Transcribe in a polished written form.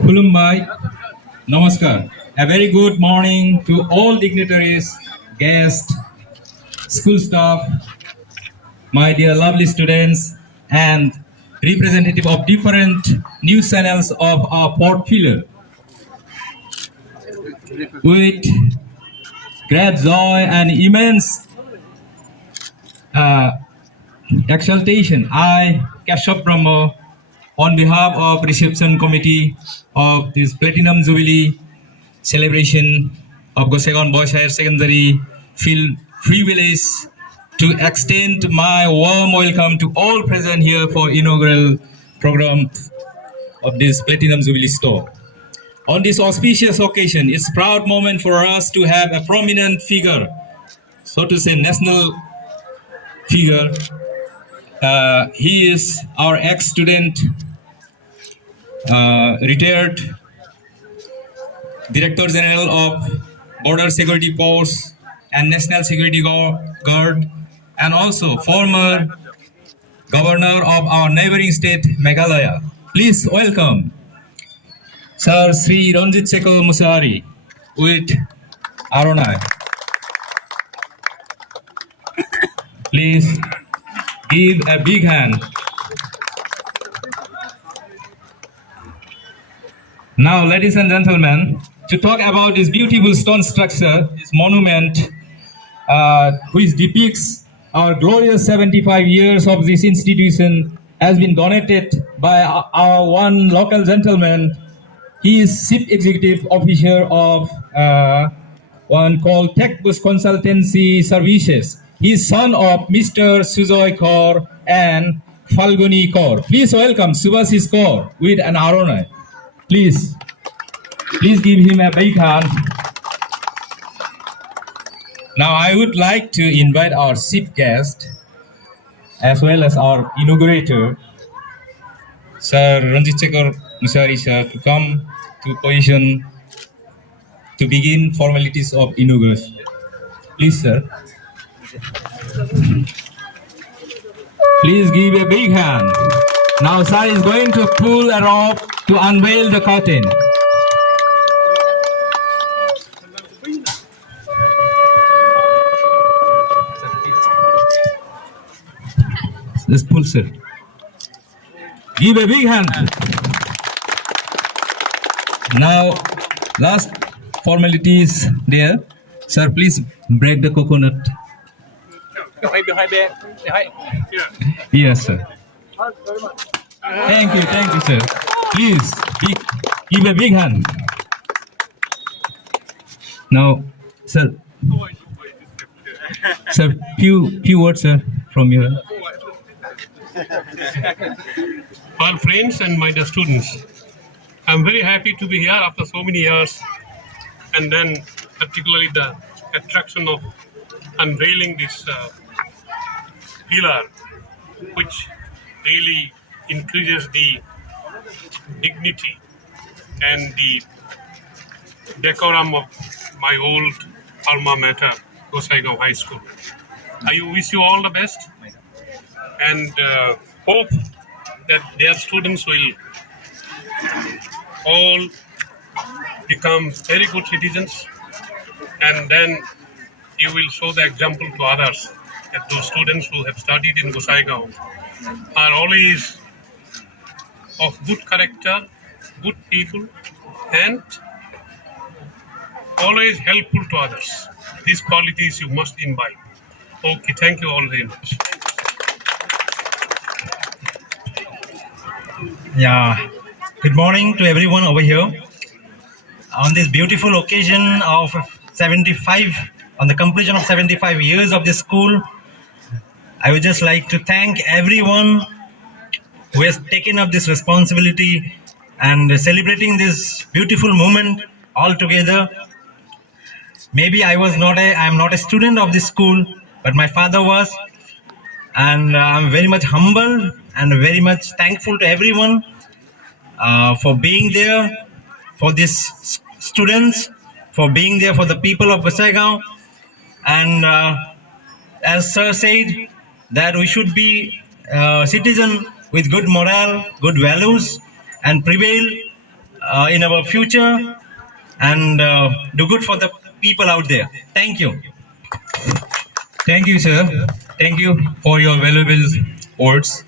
Kulumbai, Namaskar. A very good morning to all dignitaries, guests, school staff, my dear lovely students, and representative of different news channels of our port pillar. With great joy and immense uh, exultation, I, Kashop Brahma, on behalf of reception committee of this Platinum Jubilee celebration of Gossaigaon Higher Secondary, feel privileged to extend my warm welcome to all present here for inaugural program of this Platinum Jubilee store. On this auspicious occasion, it's a proud moment for us to have a prominent figure, so to say national figure. He is our ex-student, retired Director General of Border Security Force and National Security Guard, and also former Governor of our neighboring state, Meghalaya. Please welcome Sir Sri Ranjit Shekar Mooshahary with Aronai. Please give a big hand. Now, ladies and gentlemen, to talk about this beautiful stone structure, this monument, which depicts our glorious 75 years of this institution, has been donated by our one local gentleman. He is Chief Executive Officer of one called Techbooze Consultancy Services. He is son of Mr. Sujoy Kaur and Falguni Kaur. Please welcome Subhashish Kaur with an Aronai. Please give him a big hand. Now I would like to invite our chief guest as well as our inaugurator, Sir Ranjit Shekar Mooshahary sir, to come to position to begin formalities of inauguration. Please, sir. Please give a big hand. Now sir is going to pull a rope to unveil the curtain. Just pull, sir. Give a big hand. Now, last formalities there. Sir, please break the coconut. Yes, sir. Thank you, sir. Please, give a big hand. Now, sir, few words, sir, from you. Well, friends and my dear students, I'm very happy to be here after so many years, and then particularly the attraction of unveiling this pillar, which really increases the dignity and the decorum of my old alma mater, Gossaigaon High School. I wish you all the best and hope that their students will all become very good citizens, and then you will show the example to others that those students who have studied in Gossaigaon are always of good character, good people, and always helpful to others. These qualities you must imbibe. Okay, thank you all very much. Yeah, good morning to everyone over here. On this beautiful occasion of 75, on the completion of 75 years of this school, I would just like to thank everyone who has taken up this responsibility and celebrating this beautiful moment all together. Maybe I'm not a student of this school, but my father was, and I'm very much humble and very much thankful to everyone for being there for these students, for being there for the people of Gossaigaon. And as sir said, that we should be citizen with good morale, good values, and prevail in our future and do good for the people out there. Thank you. Thank you, sir. Thank you for your valuable words.